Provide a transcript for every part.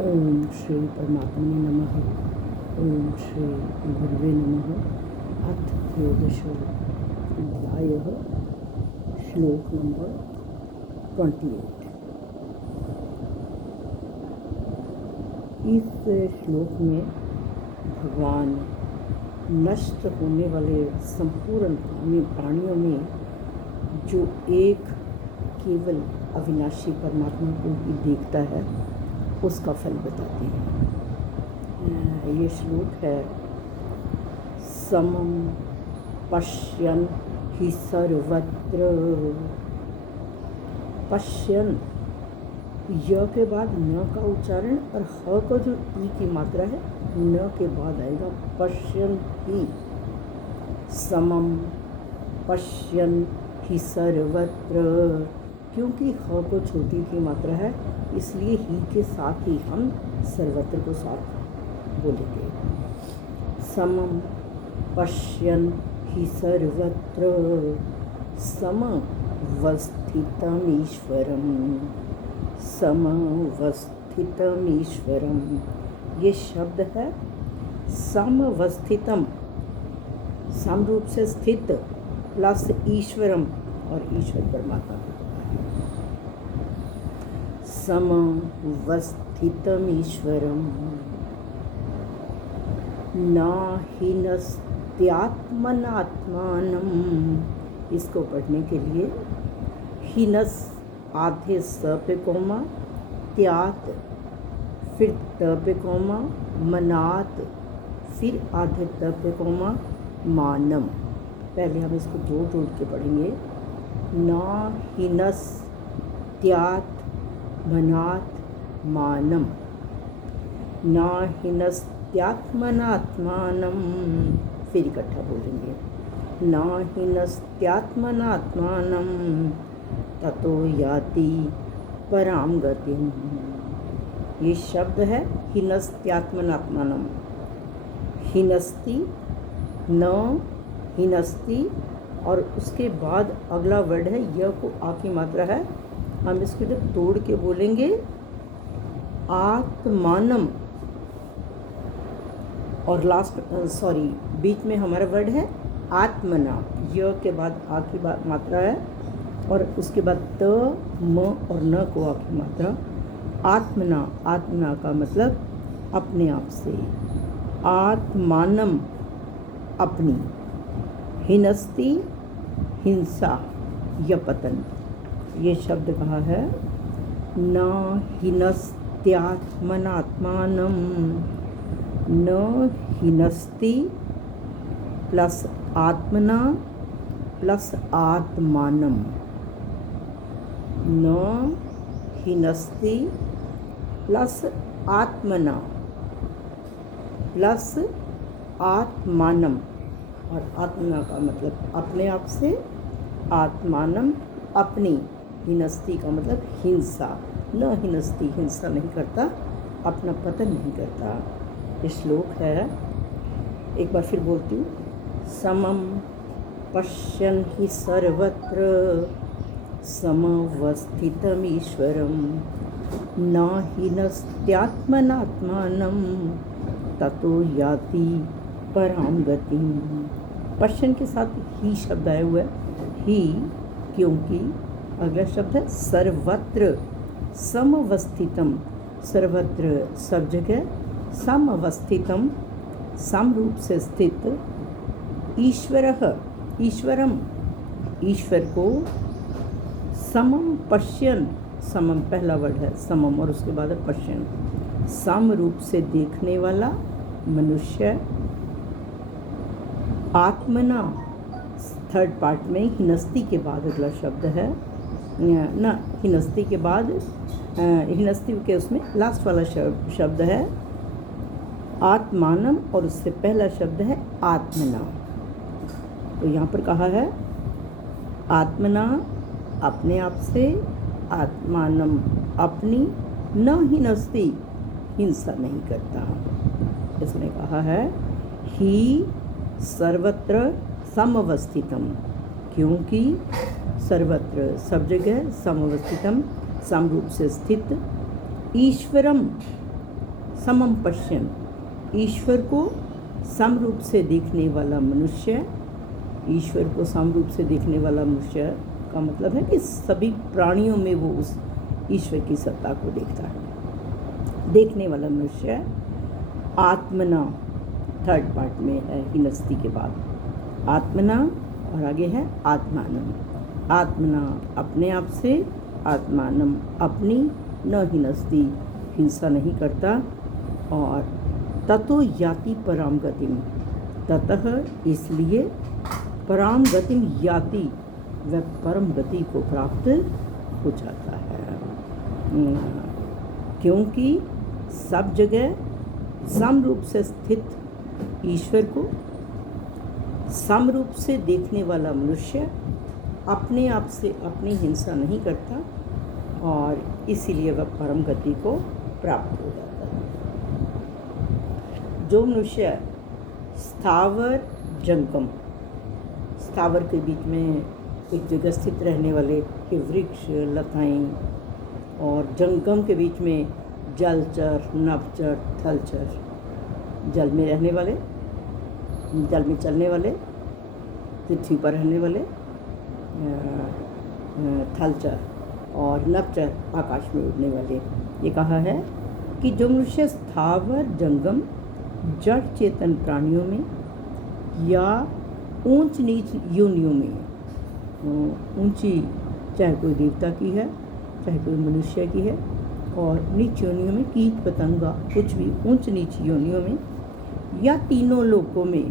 ओम श्री परमात्मने नमः। ओम श्री गुरुवे नमः। अथ त्रयोदशो अध्यायः, श्लोक नंबर 28। इस श्लोक में भगवान नष्ट होने वाले संपूर्ण प्राणियों में जो एक केवल अविनाशी परमात्मा को ही देखता है उसका फल बताते हैं। ये श्लोक है, समम पश्यन् हि सर्वत्र। पश्यन्, य के बाद न का उच्चारण और ह का जो ई की मात्रा है न के बाद आएगा पश्यन् ही। समम पश्यन् हि सर्वत्र, क्योंकि ह को छोटी की मात्रा है इसलिए ही के साथ ही हम सर्वत्र को साथ बोलेंगे। समम पश्यन् हि सर्वत्र समवस्थितमीश्वरम्। समवस्थितमीश्वरम्, ये शब्द है समवस्थितम, सम रूप से स्थित प्लस ईश्वरम, और ईश्वर परमात्मा को होता है। समवस्थितमीश्वरम् न हीनस्त्यात्मनात्मानम्। इसको पढ़ने के लिए हीनस आधे स पे कोमा, त्यात फिर त पे कोमा, मनात फिर आधे त पे कोमा, मानम। पहले हम इसको जोड़ के पढ़ेंगे। न हीनस त्यात मनात मानम, न हीनस्त्यात्मनात्मानम। फिर इकट्ठा बोलेंगे, न हीनस्त्यात्मनात्मानम ततो याति पराम गतिम। ये शब्द है हीनस्त्यात्मनात्मानम। हीनस्ति, न हीनस्ति, और उसके बाद अगला वर्ड है य को आ की मात्रा है। हम इसको जब तोड़ के बोलेंगे आत्मानम, और लास्ट बीच में हमारा वर्ड है आत्मना। य के बाद आ की मात्रा है और उसके बाद त म और न को आ की मात्रा। आत्मना, आत्मना का मतलब अपने आप से। आत्मानम, अपनी। हिनस्ति, हिंसा या पतन। ये शब्द कहा है न हीनस्त्यात्मनात्मानम। न हीनस्ति प्लस आत्मना प्लस आत्मानम। न हीनस्ति प्लस आत्मना प्लस आत्मानम, और आत्मना का मतलब अपने आप से, आत्मानम अपनी, हीनस्ति का मतलब हिंसा। न हीनस्ति, हिंसा नहीं करता, अपना पतन नहीं करता। ये श्लोक है, एक बार फिर बोलती हूँ। समम पश्यन् हि सर्वत्र समवस्थितमीश्वरं न हीनस्त्यात्मनात्मानं ततो याति परां गतिं। पश्यन् के साथ ही शब्द आया हुआ है, ही, क्योंकि अगला शब्द है सर्वत्र। समवस्थितम, सर्वत्र सब जगह, समवस्थितम सम रूप से स्थित, ईश्वरः ईश्वरम, ईश्वर को, समम पश्यन्, समम पहला वर्ड है समम और उसके बाद है पश्यन्, सम रूप से देखने वाला मनुष्य। आत्मना, थर्ड पार्ट में हिनस्ति के बाद अगला शब्द है ना, हिनस्ति के बाद हिनस्ति के उसमें लास्ट वाला शब्द है आत्मानम, और उससे पहला शब्द है आत्मना। तो यहाँ पर कहा है आत्मना अपने आप से, आत्मानम अपनी, न हीनस्ति हिंसा नहीं करता। इसमें कहा है ही सर्वत्र समवस्थितम, क्योंकि सर्वत्र सब जगह समवस्थितम सम रूप से स्थित, ईश्वरम समम पश्यन्, ईश्वर को समरूप से देखने वाला मनुष्य, ईश्वर को समरूप से देखने वाला मनुष्य का मतलब है कि सभी प्राणियों में वो उस ईश्वर की सत्ता को देखता है। देखने वाला मनुष्य आत्मना, थर्ड पार्ट में है हिनस्ति के बाद, आत्मना और आगे है आत्मानम। आत्मना अपने आप से, आत्मानम अपनी, न हिनस्ति हिंसा नहीं करता, और ततो याति पराम गतिम, ततः इसलिए पराम गतिम याति, वह परम गति को प्राप्त हो जाता है। क्योंकि सब जगह समरूप से स्थित ईश्वर को समरूप से देखने वाला मनुष्य अपने आप से अपनी हिंसा नहीं करता, और इसीलिए वह परम गति को प्राप्त हो जाता है। जो मनुष्य स्थावर जंगम, स्थावर के बीच में एक जगह स्थित रहने वाले के वृक्ष, लताएं, और जंगम के बीच में जलचर, नभचर, थलचर, जल में रहने वाले, जल में चलने वाले, पृथ्वी पर रहने वाले, थलचर, और नभचर आकाश में उड़ने वाले। ये कहा है कि जो मनुष्य स्थावर जंगम जड़ चेतन प्राणियों में या ऊंच नीच योनियों में, ऊंची चाहे कोई देवता की है, चाहे कोई मनुष्य की है, और नीच योनियों में कीट पतंगा, कुछ भी ऊंच नीच योनियों में या तीनों लोकों में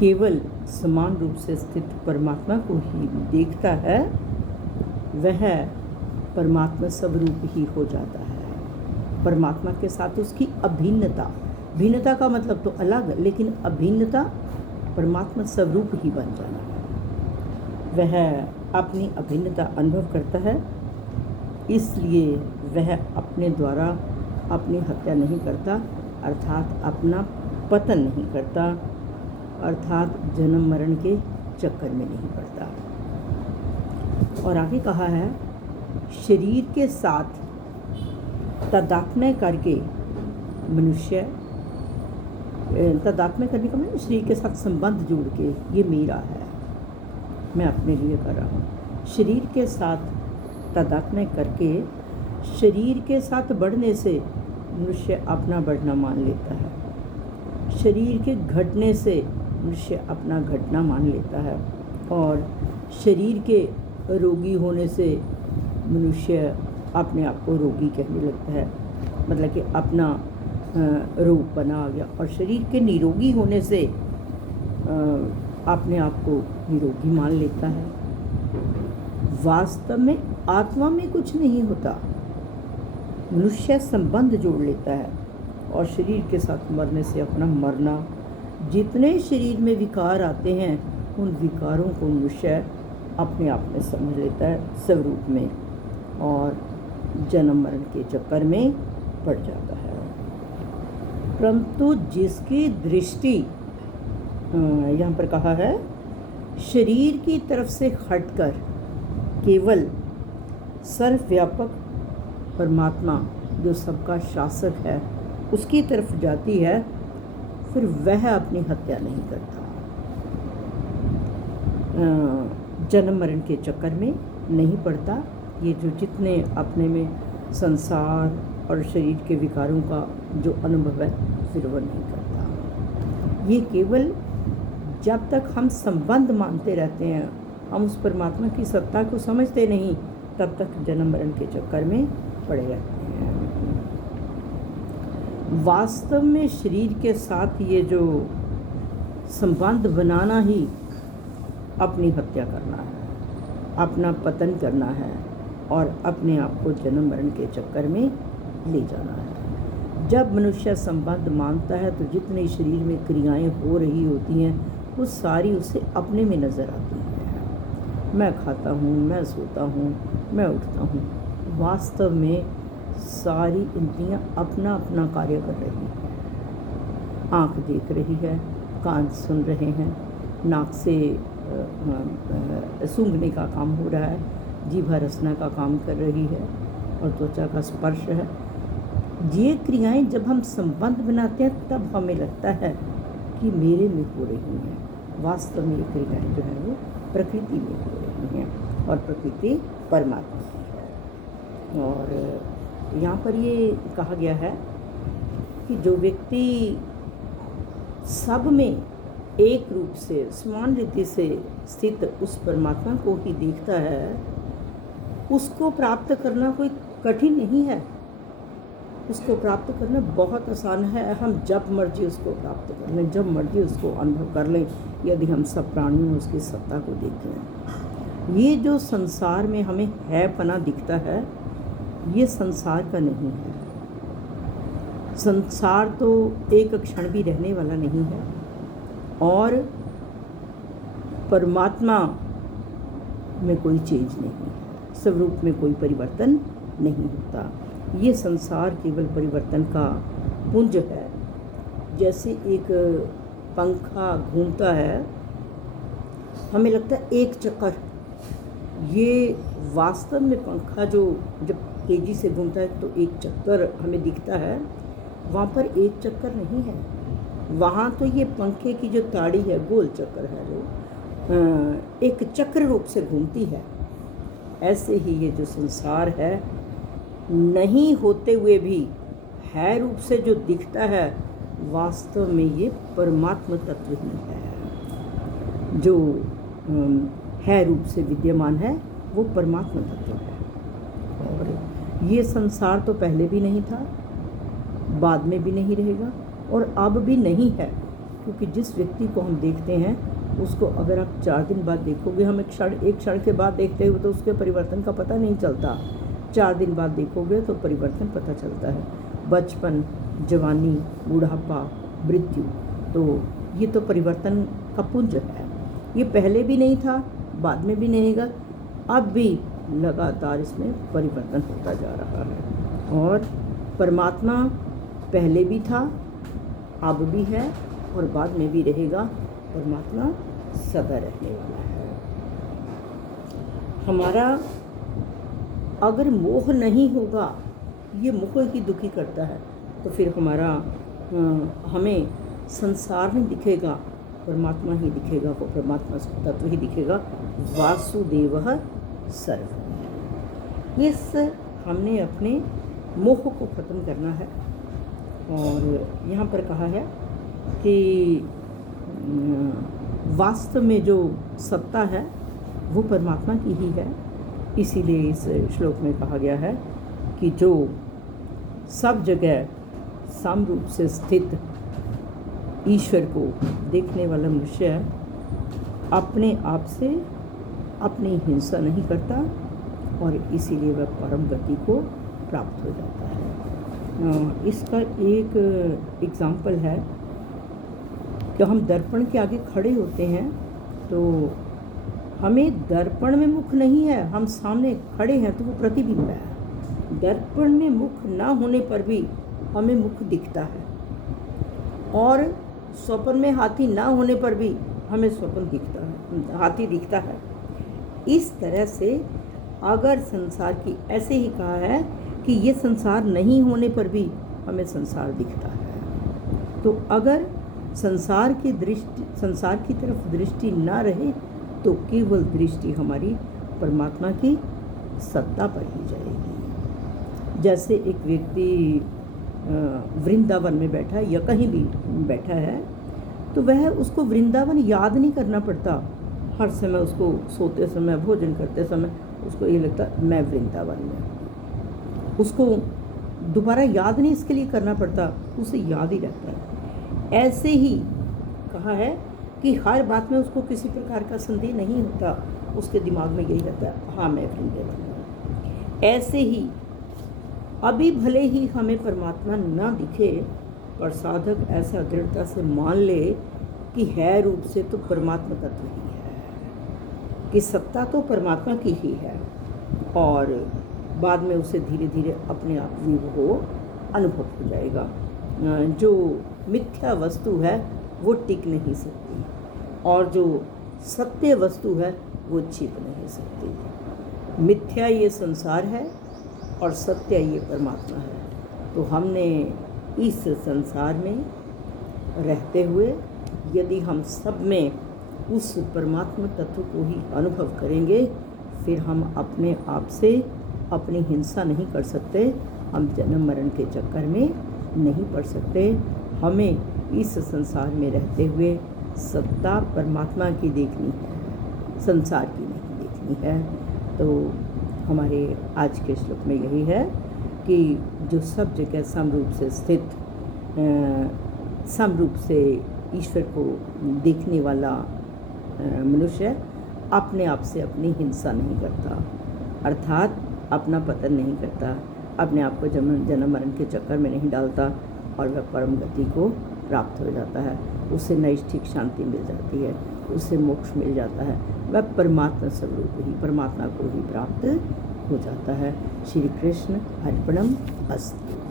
केवल समान रूप से स्थित परमात्मा को ही देखता है, वह परमात्मा स्वरूप ही हो जाता है। परमात्मा के साथ उसकी अभिन्नता, भिन्नता का मतलब तो अलग, लेकिन अभिन्नता परमात्मा स्वरूप ही बन जाना है। वह अपनी अभिन्नता अनुभव करता है, इसलिए वह अपने द्वारा अपनी हत्या नहीं करता, अर्थात अपना पतन नहीं करता, अर्थात जन्म मरण के चक्कर में नहीं पड़ता। और आगे कहा है, शरीर के साथ तादात्म्य करके मनुष्य, तादात्म्य करने का मतलब शरीर के साथ संबंध जोड़ के, ये मेरा है, मैं अपने लिए कर रहा हूँ। शरीर के साथ तादात्म्य करके शरीर के साथ बढ़ने से मनुष्य अपना बढ़ना मान लेता है, शरीर के घटने से मनुष्य अपना घटना मान लेता है, और शरीर के रोगी होने से मनुष्य अपने आप को रोगी कहने लगता है, मतलब कि अपना रोग बना आ गया। और शरीर के निरोगी होने से अपने आप को निरोगी मान लेता है। वास्तव में आत्मा में कुछ नहीं होता, मनुष्य संबंध जोड़ लेता है, और शरीर के साथ मरने से अपना मरना, जितने शरीर में विकार आते हैं उन विकारों को मनुष्य अपने आप में समझ लेता है स्वरूप में, और जन्म मरण के चक्कर में पड़ जाता है। परंतु जिसकी दृष्टि यहाँ पर कहा है शरीर की तरफ से हटकर केवल सर्वव्यापक परमात्मा जो सबका शासक है उसकी तरफ जाती है, फिर वह अपनी हत्या नहीं करता, जन्म मरण के चक्कर में नहीं पड़ता। ये जो जितने अपने में संसार और शरीर के विकारों का जो अनुभव है फिर वह नहीं करता। ये केवल जब तक हम संबंध मानते रहते हैं, हम उस परमात्मा की सत्ता को समझते नहीं, तब तक जन्म मरण के चक्कर में पड़े रहते हैं। वास्तव में शरीर के साथ ये जो संबंध बनाना ही अपनी हत्या करना है, अपना पतन करना है, और अपने आप को जन्म मरण के चक्कर में ले जाना है। जब मनुष्य संबंध मानता है तो जितनी शरीर में क्रियाएं हो रही होती हैं वो सारी उसे अपने में नज़र आती हैं। मैं खाता हूँ, मैं सोता हूँ, मैं उठता हूँ, वास्तव में सारी इंद्रियां अपना अपना कार्य कर रही हैं। आँख देख रही है, कान सुन रहे हैं, नाक से सूंघने का काम हो रहा है, जीभ रसना का काम कर रही है, और त्वचा का स्पर्श है। ये क्रियाएं जब हम संबंध बनाते हैं तब हमें लगता है कि मेरे में हो रही हैं, वास्तव में ये क्रियाएं जो है वो प्रकृति में हो रही हैं और प्रकृति परमात्मा की है। और यहाँ पर ये कहा गया है कि जो व्यक्ति सब में एक रूप से समान रीति से स्थित उस परमात्मा को ही देखता है, उसको प्राप्त करना कोई कठिन नहीं है, उसको प्राप्त करना बहुत आसान है। हम जब मर्जी उसको प्राप्त कर लें, जब मर्जी उसको अनुभव कर लें, यदि हम सब प्राणियों में उसकी सत्ता को देखें। ये जो संसार में हमें है पना दिखता है, ये संसार का नहीं है। संसार तो एक क्षण भी रहने वाला नहीं है और परमात्मा में कोई चेंज नहीं है, स्वरूप में कोई परिवर्तन नहीं होता। ये संसार केवल परिवर्तन का पुंज है। जैसे एक पंखा घूमता है, हमें लगता है एक चक्कर, ये वास्तव में पंखा जो जब तेज़ी से घूमता है तो एक चक्कर हमें दिखता है, वहाँ पर एक चक्कर नहीं है। वहाँ तो ये पंखे की जो ताड़ी है, गोल चक्कर है, जो एक चक्र रूप से घूमती है। ऐसे ही ये जो संसार है, नहीं होते हुए भी है रूप से जो दिखता है, वास्तव में ये परमात्मा तत्व ही है। जो है रूप से विद्यमान है वो परमात्मा तत्व है। और ये संसार तो पहले भी नहीं था, बाद में भी नहीं रहेगा और अब भी नहीं है। क्योंकि जिस व्यक्ति को हम देखते हैं उसको अगर आप 4 दिन बाद देखोगे, हम एक क्षण के बाद देखते हुए तो उसके परिवर्तन का पता नहीं चलता। 4 दिन बाद देखोगे तो परिवर्तन पता चलता है। बचपन, जवानी, बुढ़ापा, मृत्यु, तो ये तो परिवर्तन का पुंज है। ये पहले भी नहीं था, बाद में भी नहीं रहेगा, अब भी लगातार इसमें परिवर्तन होता जा रहा है। और परमात्मा पहले भी था, अब भी है और बाद में भी रहेगा। परमात्मा सदा रहने वाला है। हमारा अगर मोह नहीं होगा, ये मोह ही दुखी करता है, तो फिर हमें संसार नहीं दिखेगा, परमात्मा ही दिखेगा, वो परमात्मा तत्व ही दिखेगा। वासुदेवः सर्वम्। इस हमने अपने मोह को ख़त्म करना है। और यहाँ पर कहा है कि वास्तव में जो सत्ता है वो परमात्मा की ही है। इसीलिए इस श्लोक में कहा गया है कि जो सब जगह समरूप से स्थित ईश्वर को देखने वाला मनुष्य अपने आप से अपनी हिंसा नहीं करता और इसीलिए वह परम गति को प्राप्त हो जाता है। इसका एक एग्ज़ाम्पल है कि हम दर्पण के आगे खड़े होते हैं तो हमें दर्पण में मुख नहीं है, हम सामने खड़े हैं तो वो प्रतिबिंब है। दर्पण में मुख ना होने पर भी हमें मुख दिखता है और स्वप्न में हाथी ना होने पर भी हमें स्वप्न दिखता है, हाथी दिखता है। इस तरह से अगर संसार की ऐसे ही कहा है कि ये संसार नहीं होने पर भी हमें संसार दिखता है। तो अगर संसार की तरफ दृष्टि ना रहे तो केवल दृष्टि हमारी परमात्मा की सत्ता पर ही जाएगी। जैसे एक व्यक्ति वृंदावन में बैठा है या कहीं भी बैठा है तो वह उसको वृंदावन याद नहीं करना पड़ता। हर समय उसको सोते समय, भोजन करते समय उसको ये लगता है मैं वृंदावन में। उसको दोबारा याद नहीं इसके लिए करना पड़ता, उसे याद ही रहता है। ऐसे ही कहा है कि हर बात में उसको किसी प्रकार का संदेह नहीं होता, उसके दिमाग में यही रहता है हाँ मैं वृंदावन हूँ। ऐसे ही अभी भले ही हमें परमात्मा ना दिखे पर साधक ऐसा दृढ़ता से मान ले कि है रूप से तो परमात्मा तत्व ही है, कि सत्ता तो परमात्मा की ही है और बाद में उसे धीरे धीरे अपने आप भी वो अनुभव हो जाएगा। जो मिथ्या वस्तु है वो टिक नहीं सकती और जो सत्य वस्तु है वो छिप नहीं सकती। मिथ्या ये संसार है और सत्य ये परमात्मा है। तो हमने इस संसार में रहते हुए यदि हम सब में उस परमात्मा तत्व को ही अनुभव करेंगे, फिर हम अपने आप से अपनी हिंसा नहीं कर सकते, हम जन्म मरण के चक्कर में नहीं पड़ सकते। हमें इस संसार में रहते हुए सत्ता परमात्मा की देखनी है, संसार की नहीं देखनी है। तो हमारे आज के श्लोक में यही है कि जो सब जगह समरूप से स्थित, समरूप से ईश्वर को देखने वाला मनुष्य अपने आप से अपनी हिंसा नहीं करता, अर्थात अपना पतन नहीं करता, अपने आप को जन्म मरण के चक्कर में नहीं डालता और वह परम गति को प्राप्त हो जाता है। उसे नैष्ठिक शांति मिल जाती है, उसे मोक्ष मिल जाता है, वह परमात्मा स्वरूप ही परमात्मा को ही प्राप्त हो जाता है। श्री कृष्ण अर्पणम अस्तु।